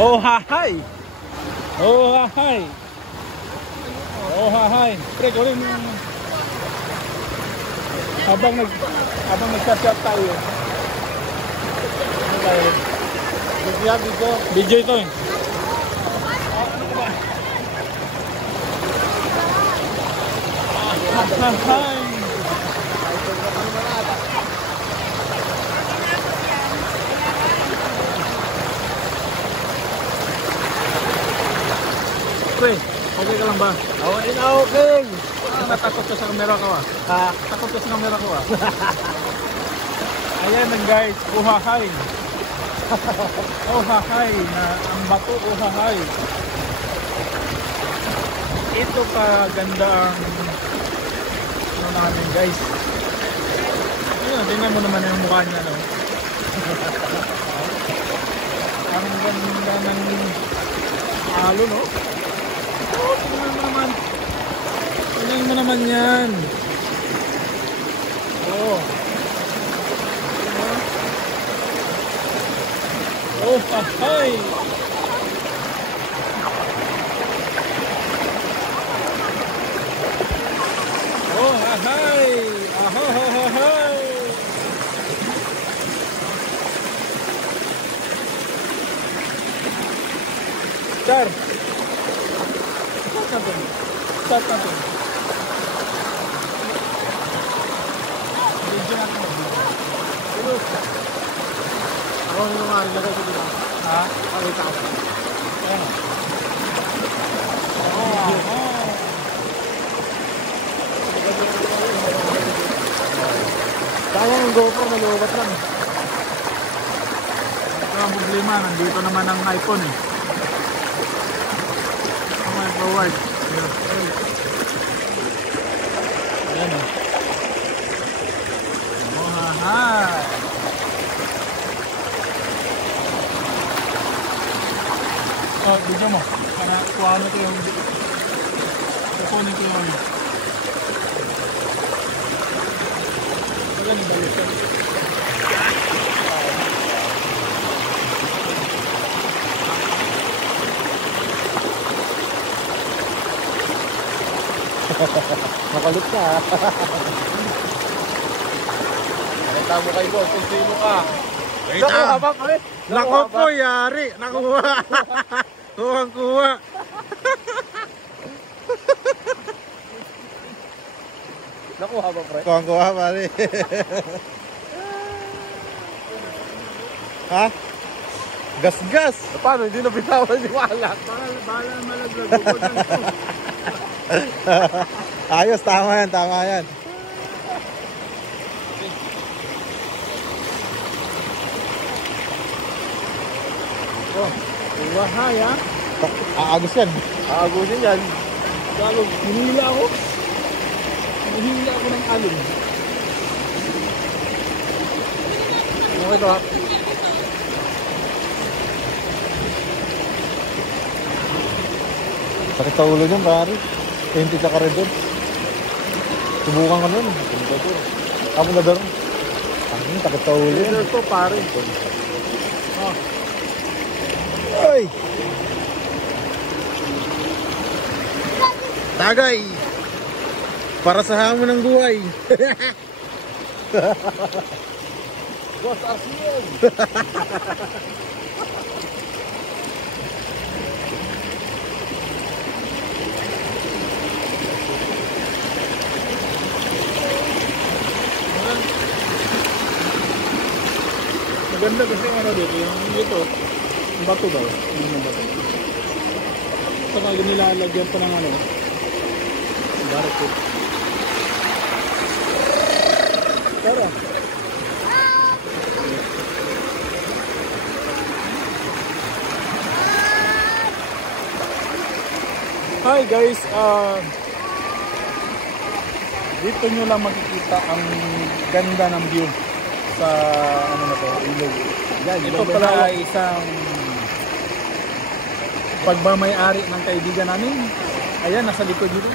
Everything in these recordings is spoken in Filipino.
Oh hahay. Oh hahay. Oh hahay. Pre, kunin mo. Habang nag-chat tayo. Ano tayo? Video ito eh. Hahay. Pre, okay ka lang ba? Okay na okay. Natakot ka sa camera ko ah. Ha? Takot ka sa camera ko ah. Ayan lang guys, uhahay. Uhahay na ang bato uhahay. Ito ka ganda ang ano namin guys. Ayun, tingnan mo naman yung mukha niya no. Ang ganda ng halo no. Oh, tingnan mo naman. Tingnan mo naman yan. Oh. Oh, ay. Oh, ay. Ahay. Star. Start natin. Video natin mag-video. Tulog. Ako yung mga lagay ko dito. Ha? Pakita ko. Ayan. Oh, Sayang yung GoPro, malubat lang. ito ang problema. Nandito naman ang iPhone eh. Forward. Ayan o. Oh, haha. Oh, video mo. Para kuha mo ito yung kukunin ko yung magaling ba yun? Makulit ka ha. Nakita mo kay boss kung sino ka. Nakuha ba kami? Nako po, yari. Nakuha. Kuha. Nakuha ba pre? Kuha, pare. Ha? Gas. Paano? Hindi na bitawan yung alak. Bahala malaglag. Ayos, tama yan. Oh, uwahay ha. Aagos yan. Aagusin yan. Lalo, hinihila ako ng alon. Okay to ha. Sakit sa ulo niyan, pare. Hindi sa karedor. Subukan ka nun. Kamu na doon. Sakit sa ulo yan. Ito pare. Oh. Ay! Tagay! Para sa hamon ng buhay. Boss RCN. Maganda kasi ano dito, yung ito, yung bato daw, yung bato. Saka nilalagyan pa ng ano, barcode. Tara. Hi guys, dito nyo lang makikita ang ganda ng view sa ano na to, ilog. Ito pala ay isang pagmamay-ari ng kaibigan namin. Ayan, nasa likod dito.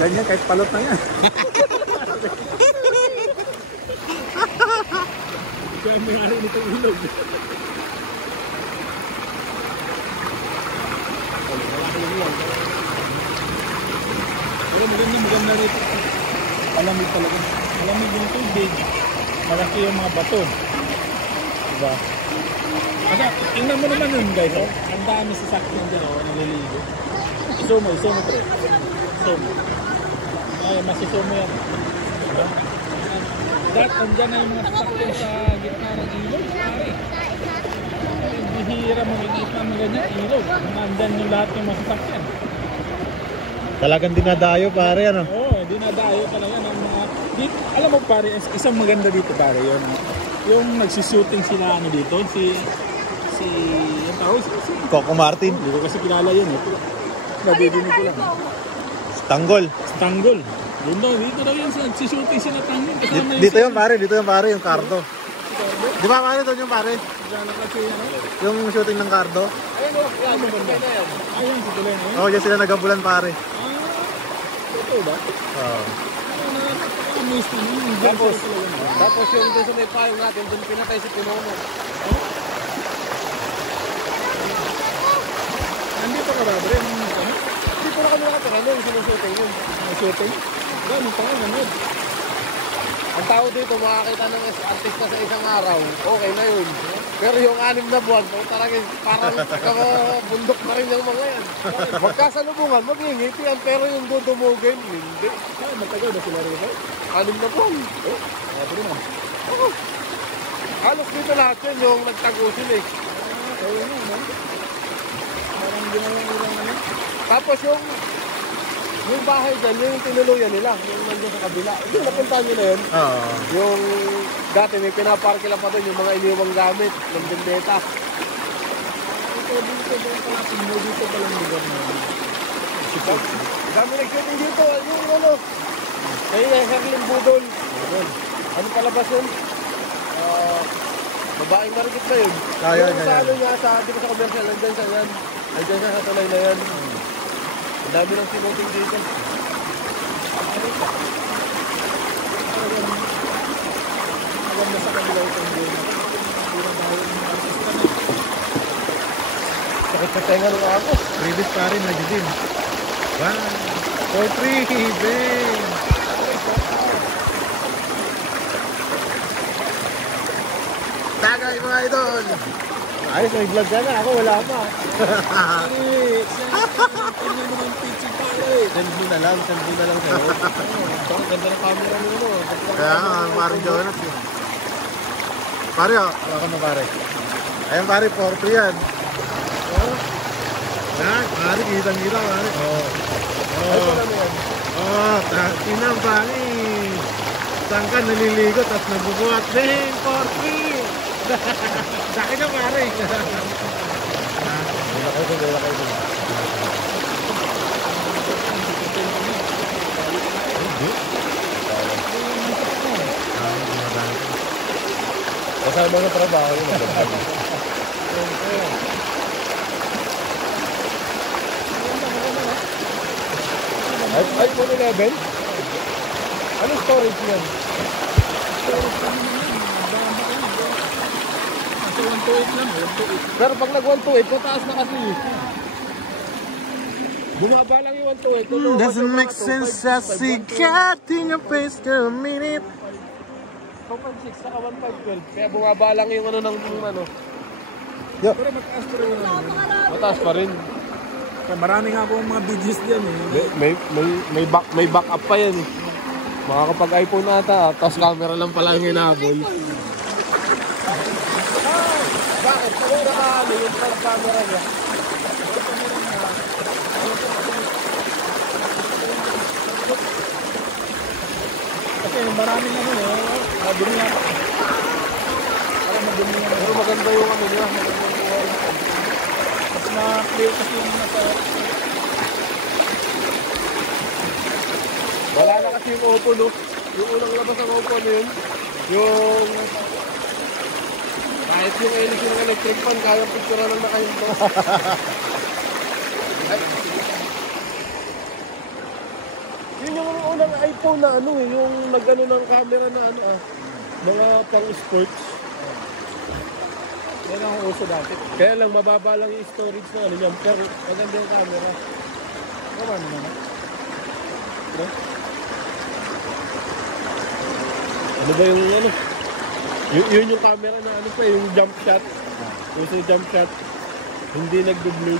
Ganyan, kahit palot na yan. Pagmamay-ari nito ilog. Pero maganda rito. Malamig talaga. Malamig yung tubig. Malaki yung mga bato. Diba? Kasi tingnan mo naman yun guys. Oh. Ang dami sasakyan dyan. Oh, naliligo. Isumo pre. Isumo. Ay, masisumo yan. Diba? Andyan na yung mga sasakyan sa gitna ng ilog. Pare. Bihira makikita ng ganyan ilog. Andyan yung lahat ng mga sasakyan. Talagang dinadayo pare ano. Oo, dinadayo talaga ng mga... Alam mo pare, isang maganda dito pare yun. Yung nagsishooting sila ano dito, yung tao, Coco Martin. Hindi ko kasi kilala yun eh. Nadidinig ko lang. Tanggol. Tanggol. Dito daw yun, nagsishooting sila Tanggol. Dito yung pare, yung Cardo. Di ba pare doon yung pare? Yung shooting ng Cardo. Ayun, si Tuloy na yun. Oo, dyan sila nagabulan pare. Ito ba? Oo. Tapos yung doon sa may payong natin, doon pinatay si Pinono. Nandito ka ba, Bre? Hindi po na kami nakatira nun, sinushooting yun. Shooting? Gano'n pa nga, nanood. Ang tao dito, makakita ng artista sa isang araw, okay na yun. Pero yung 6 na buwan, talaga parang bundok na rin yung mga yan. Magkasalubungan, maghihingitian, pero yung dudumugin, hindi. Ay, matagal ba sila rito? 6 na buwan. Oh, sabi naman. Halos dito lahat yun, yung nagtago sila eh. Ayun na, no? Parang ginawa ilang ano. Tapos yung bahay dyan, yung tinuluyan nila, yung nandun sa kabila. Hindi, napuntahan nyo na yun. Oo. Yung dati may pinaparkila pa doon yung mga iniwang gamit ng bendeta. Ito dito pala, dito pala yung lugar na yun. Dami nag-shooting dito, yung ano, kayo na Herling Budol. Ano palabas yun? Babaeng marikit na yun. Yun. Sa ano nga, di ba sa commercial, nandyan siya yan. Nandyan siya sa tulay na yan. Ang dami ng sinuting dito. Maganda sa kabila itong game. Sakit sa tenga nung ako. Previous pare, nag-gym. 1, 4, 3, bang! Tagay mga idol! Ayos, may vlog ka na. Ako wala pa. Send mo na lang sa'yo. Ang ganda ng camera mo yun. Kaya nga, parang Jonas eh. Pare, hawakan mo pare. Ayan pare, 4-3 yan. Pare, kitang-kita pare. Tinang pare. Saan ka naliligo, tapos nagbubuhat. Bang, 4-3! Sa'kin na pare. Wala kayo. Kasama sa trabaho yun. iPhone 11? Anong storage yan? Kasi 128 lang, 128. Pero pag nag-128, mataas na kasi. Bumaba lang yung 128. Doesn't make sense, I see God in your face for a minute. 2.6 saka 1.512. Kaya bumaba lang yung ano ng ano. Yo. Pero mataas pa rin yung ano. Mataas pa rin. Marami nga akong mga videos dyan eh. May backup pa yan eh. Makakapag iPhone ata, tapos camera lang pala yung hinabol. Bakit? Pagkira ka ano yung front camera niya? Kasi maraming ano dumi na. Parang madumi na. Pero maganda yung ano niya. Mas na-clear kasi yung nasa... Wala na kasi yung Oppo no. Yung unang labas ng Oppo na yun. Yung... Kahit yung LG ng electric fan, kaya picture lang na kayo ito. Yun yung unang iPhone na ano eh, yung nag-ano ng camera na ano mga pang sports. Yan ang uso dati. Kaya lang mababa lang yung storage na ano niyan. Pero maganda yung camera. Gawa mo naman. Ano ba yung ano? Yun yung camera na ano pa yung jump shot. Uso yung jump shot. Hindi nag-blur.